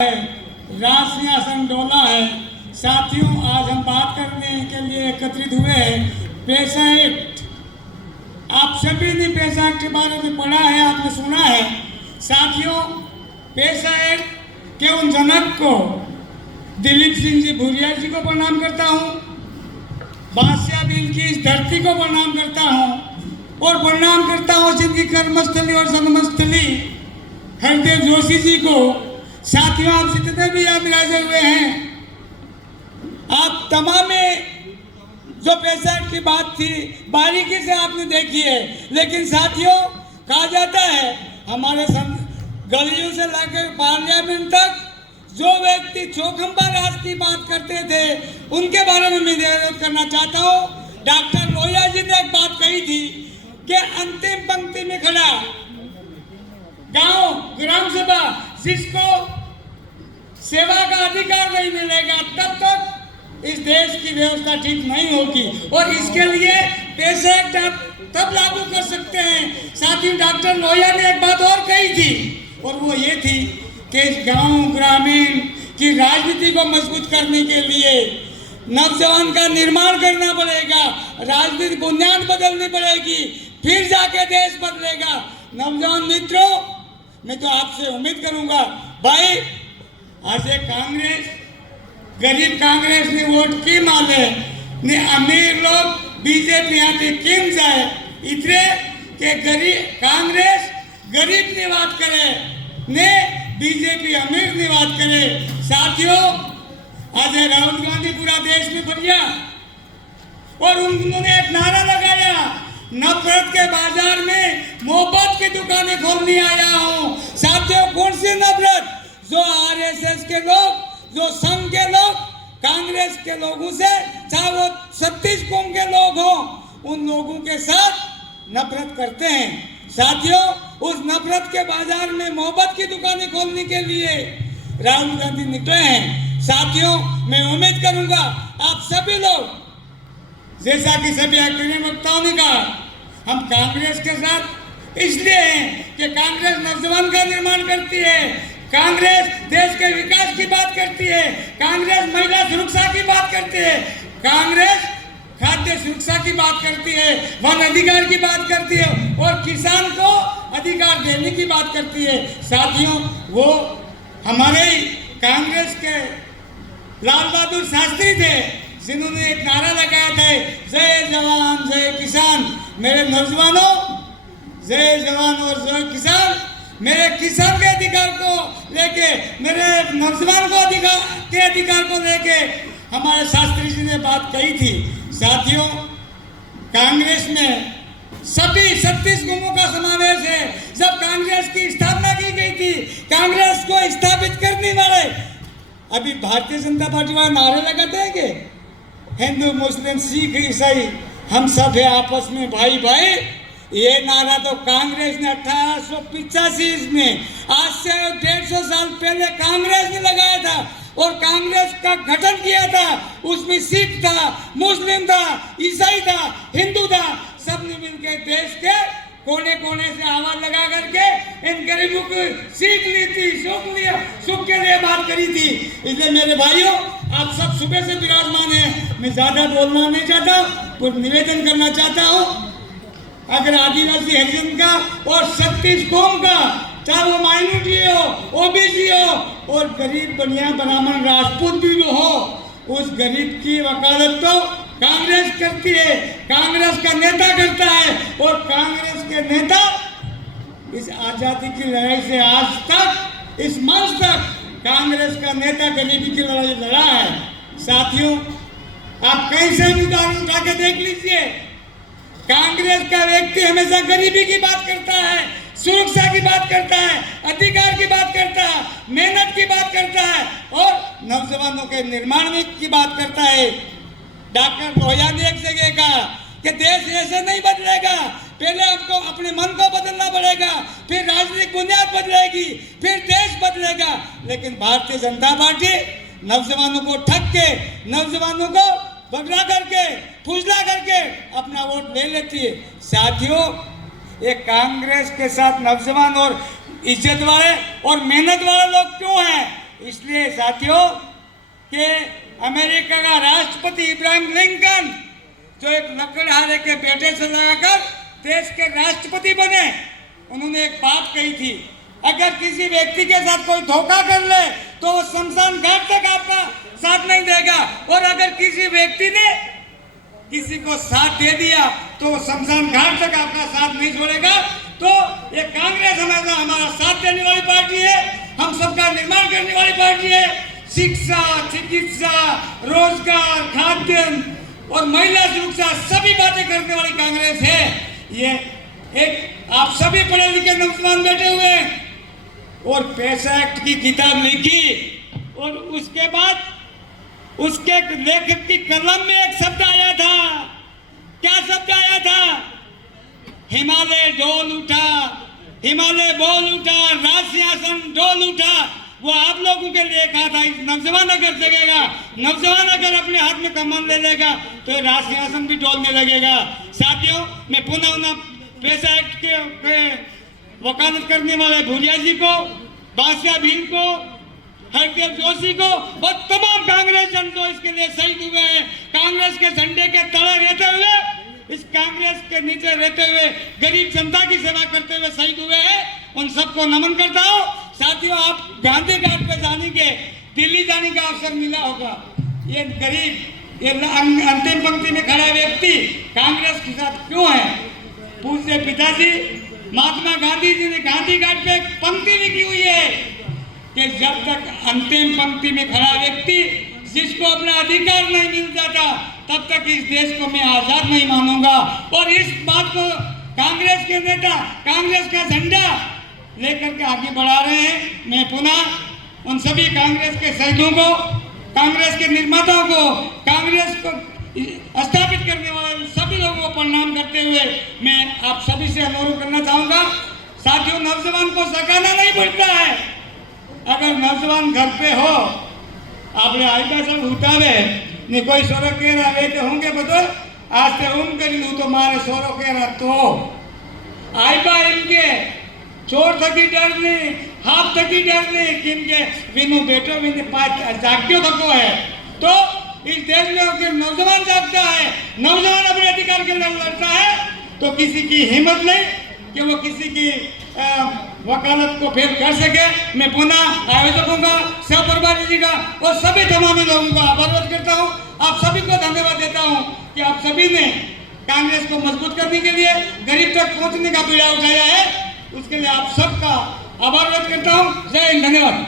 राज सिंहासन डोला है। साथियों, आज हम बात करने के लिए एकत्रित हुए हैं पेशा एक्ट। आप सभी ने पेशा एक्ट के बारे में पढ़ा है, आपने सुना है। साथियों, पेशा एक्ट के उन जनक को दिलीप सिंह जी भूरिया जी को प्रणाम करता हूँ, बादशाह बिल की इस धरती को प्रणाम करता हूँ और प्रणाम करता हूँ जिनकी कर्मस्थली और जन्मस्थली हरदेव जोशी जी को। साथियों, आप जितने भी यहाँ विराजे हुए हैं, आप तमाम जो पेशा एक्ट की बात थी बारीकी से आपने देखी है। लेकिन साथियों, कहा जाता है हमारे गलियों से लेकर पार्लियामेंट तक जो व्यक्ति चौखंबा राज की बात करते थे उनके बारे में मैं निवेदन करना चाहता हूँ। डॉक्टर लोहिया जी ने एक बात कही थी कि अंतिम पंक्ति में खड़ा गांव ग्राम सभा जिसको सेवा का अधिकार नहीं मिलेगा तब तक इस देश की व्यवस्था ठीक नहीं होगी और इसके लिए पेशा एक्ट आप तब लागू कर सकते हैं। साथ ही डॉक्टर लोहिया ने एक बात और कही थी और वो ये थी कि गांव ग्रामीण की राजनीति को मजबूत करने के लिए नौजवान का निर्माण करना पड़ेगा, राजनीतिक बुनियाद बदलनी पड़ेगी, फिर जाके देश बदलेगा। नौजवान मित्रों, मैं तो आपसे उम्मीद करूंगा भाई, आज कांग्रेस गरीब कांग्रेस ने वोट की माले ने अमीर लोग बीजेपी आते किम जाए इतने के गरीब कांग्रेस गरीब ने बात करे ने बीजेपी अमीर ने बात करे। साथियों, आज राहुल गांधी पूरा देश में बढ़िया और उन्होंने एक नारा लगाया, नफरत के बाजार में मोहब्बत की दुकानें खोलने आया हूँ। साथियों, कौन सी नफरत? जो आरएसएस के लोग, जो संघ के लोग कांग्रेस के लोगों से, चाहे वो 36 कौम के लोग हों, उन लोगों के साथ नफरत करते हैं। साथियों, उस नफरत के बाजार में मोहब्बत की दुकानें खोलने के लिए राहुल गांधी निकले हैं। साथियों, मैं उम्मीद करूंगा आप सभी लोग, जैसा कि सभी अग्रणी वक्ताओं ने कहा, हम कांग्रेस के साथ इसलिए हैं कि कांग्रेस नौजवान का निर्माण करती है, कांग्रेस देश के विकास की बात करती है, कांग्रेस महिला सुरक्षा की बात करती है, कांग्रेस खाद्य सुरक्षा की बात करती है, वन अधिकार की बात करती है और किसान को अधिकार देने की बात करती है। साथियों, वो हमारे कांग्रेस के लाल बहादुर शास्त्री थे जिन्होंने एक नारा लगाया था, जय जवान जय किसान। मेरे नौजवानों, जय जवान और जय किसान। मेरे किसान के अधिकार को लेके, मेरे नौजवान को अधिकार को लेके हमारे शास्त्री जी ने बात कही थी। साथियों, कांग्रेस में सभी 36 गुमों का समावेश है। जब कांग्रेस की स्थापना की गई थी, कांग्रेस को स्थापित करने वाले अभी भारतीय जनता पार्टी वाले नारे लगाते हैं कि हिंदू मुस्लिम सिख ईसाई हम सब है आपस में भाई भाई। ये नारा तो कांग्रेस ने 1885 में, आज से 150 साल पहले कांग्रेस ने लगाया था और कांग्रेस का गठन किया था। उसमें सिख था, मुस्लिम था, ईसाई था, हिंदू था, सबने मिलकर देश के कोने कोने से आवाज लगा करके इन गरीबों को सीख ली थी, सुख के लिए बात करी थी। इसलिए मेरे भाइयों, आप सब सुबह से विराजमान हैं, मैं ज्यादा बोलना नहीं चाहता, कुछ निवेदन करना चाहता हूँ। अगर आदिवासी हरिजन का और 36 कौम का, चाहे वो माइनॉरिटी हो, ओबीसी हो और गरीब बनिया ब्राह्मण राजपूत भी हो, उस गरीब की वकालत तो कांग्रेस करती है, कांग्रेस का नेता करता है और कांग्रेस के नेता इस आजादी की लड़ाई से आज तक, इस मंच तक कांग्रेस का नेता गरीबी की लड़ाई लड़ा है। साथियों, आप कहीं से उदाहरण उठा के देख लीजिए, कांग्रेस का व्यक्ति हमेशा गरीबी की बात करता है, सुरक्षा की बात करता है, अधिकार की बात करता है, मेहनत की बात करता है और नौजवानों के निर्माण की बात करता है। डॉक्टर लोहिया ने एक जगह कहा कि देश ऐसे नहीं बदलेगा, पहले आपको अपने मन को बदलना पड़ेगा, फिर राजनीतिक बुनियाद बदलेगी, फिर देश बदलेगा। लेकिन भारतीय जनता पार्टी नौजवानों को ठग के, नौजवानों को बगड़ा करके, फुसला करके अपना वोट ले लेती है। साथियों, ये कांग्रेस के साथ नौजवान और इज्जत वाले और मेहनत वाले लोग क्यों हैं? इसलिए साथियों कि अमेरिका का राष्ट्रपति इब्राहिम लिंकन जो एक लकड़हारे के बेटे से लगाकर देश के राष्ट्रपति बने, उन्होंने एक बात कही थी, अगर किसी व्यक्ति के साथ कोई धोखा कर ले तो वो शमशान घाट तक आपका साथ नहीं देगा, और अगर किसी व्यक्ति ने किसी को साथ दे दिया तो वो शमशान घाट तक आपका साथ नहीं छोड़ेगा। तो ये कांग्रेस हमेशा हमारा साथ देने वाली पार्टी है, हम सबका निर्माण करने वाली पार्टी है। शिक्षा, चिकित्सा, रोजगार, खाद्यान्न और महिला सुरक्षा सभी बातें करने वाली कांग्रेस है। ये एक आप सभी पढ़े लिखे नौजवान बैठे हुए हैं और पैसा एक्ट की किताब लिखी और उसके बाद उसके लेखक की कलम में एक शब्द आया था। क्या शब्द आया था? हिमालय डोल उठा, हिमालय बोल उठा, राज सिंहासन डोल उठा। वो आप लोगों के लिए कहा था। इस नौजवान अगर जगेगा, नौजवान अगर अपने हाथ में कमान ले लेगा तो राज सिंहासन भी डोलने लगेगा। साथियों, मैं पुनः पैसा एक्ट के वकालत करने वाले भूरिया जी को, बादशाह भीम को, हरदेव जोशी को और तमाम कांग्रेस जन जो इसके लिए शहीद हुए हैं, कांग्रेस के झंडे के तले रहते हुए, इस कांग्रेस के नीचे रहते हुए गरीब जनता की सेवा करते हुए शहीद हुए हैं, उन सबको नमन करता हूँ। साथियों, आप गांधी घाट पे जाने के, दिल्ली जाने का अवसर मिला होगा। ये गरीब, ये अंतिम पंक्ति में खड़ा व्यक्ति कांग्रेस के साथ क्यों है? पूज्य पिताजी महात्मा गांधी जी ने गांधी घाट पे एक पंक्ति लिखी हुई है कि जब तक अंतिम पंक्ति में खड़ा व्यक्ति जिसको अपना अधिकार नहीं मिल जाता तब तक इस देश को मैं आजाद नहीं मानूंगा। और इस बात को कांग्रेस के नेता कांग्रेस का झंडा लेकर के आगे बढ़ा रहे हैं। मैं पुनः उन सभी कांग्रेस के शहीदों को, कांग्रेस के निर्माताओं को, कांग्रेस को स्थापित करने वाले सभी लोगों को प्रणाम करते हुए मैं आप सभी से अनुरोध करना चाहूंगा। साथियों, नौजवान को सकाना नहीं पड़ता है। अगर नौजवान घर पे हो, आपने आईका सब उठावे ने कोई सोरो कह रहा है तो होंगे बतो आज से उन कर लू तो मारे सोरो कह रहा तो आईका इनके चोर थकी डरने, हाथ थकी डरने, किनके विनु बेटो विनु पाँच जाग्यो थको है। तो इस देश में अगर नौजवान जागता है, नौजवान अपने अधिकार के लिए लड़ता है, तो किसी की हिम्मत नहीं कि वो किसी की वकालत को फेल कर सके। मैं पुनः आयोजकों का, सह प्रभारी जी का और सभी तमाम लोगों का आभार व्यक्त करता हूँ। आप सभी को धन्यवाद देता हूँ कि आप सभी ने कांग्रेस को मजबूत करने के लिए, गरीब तक पहुंचने का बीड़ा उठाया है। उसके लिए आप सबका आभार व्यक्त करता हूँ। जय हिंद, धन्यवाद।